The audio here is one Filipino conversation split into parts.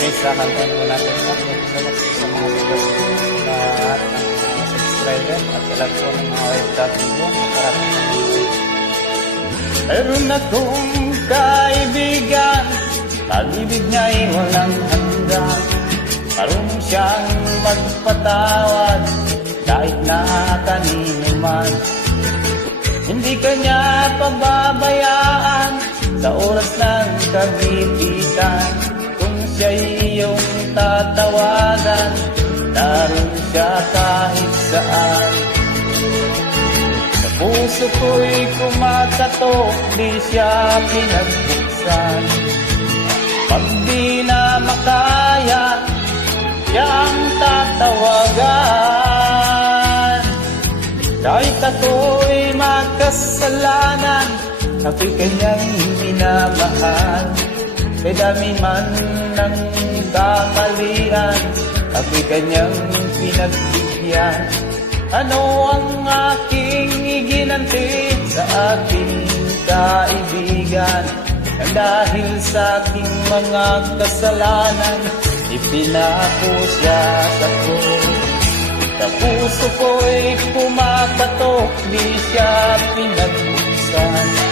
Anyways, kakantayin po natin sa salamat sa mga lahat ng subscriber at sa lahat po ng mga OFW. Maraming meron akong kaibigan, pag-ibig niya'y walang hanggan. Marunong siyang magpatawad kahit na kanino man. Hindi kanya pababayaan sa oras ng kagipitan. Kung siya'y iyong tatawagan, naroon siya kahit saan. Sa puso ko'y kumakatok, di siya pinagbuksan. Pag di na makaya, siya ang tatawagan. Kahit ako'y makasalanan, ako'y kanyang minamahal. Kay dami man ng kamalian, ako'y kanyang pinagbigyan. Ano ang aking iginanti sa aking kaibigan? Nang dahil sa aking mga kasalanan, ipinako siya sa ko. Sa puso ko'y kumakatok, di siya pinagbuksan.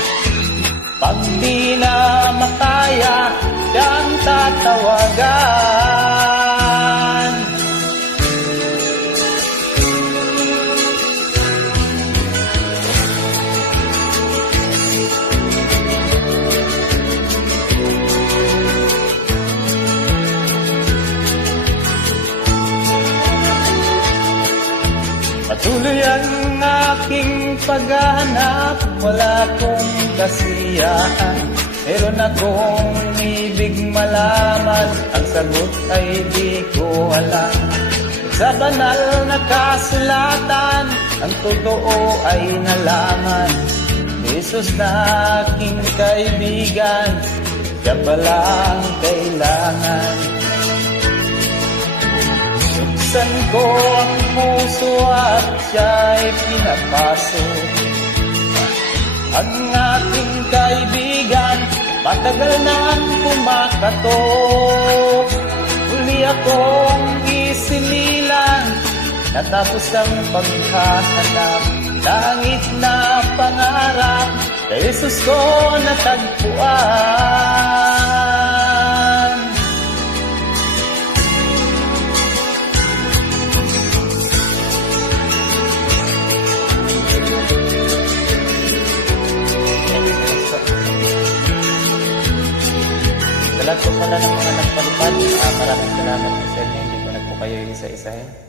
Pag di na makaya, siyang tatawagan. Patuloy ang aking paghahanap, wala kong kasiyahan. Meron akong ibig malaman, ang sagot ay di ko alam. Sa banal na kasulatan, ang totoo ay nalaman. Jesus na aking kaibigan, siya palang kailangan. Buksan ko ang puso at siya'y pinapasok. Ang aking kaibigan, matagal nang kumakatok. Uli akong isinilang, natapos ang paghahanap. Langit na pangarap, kay Jesus ko natagpuan. Sa lahat po pala ng mga nagpalipad, maraming salamat po sa inyo. Hindi ko na po kayo isa-isahin.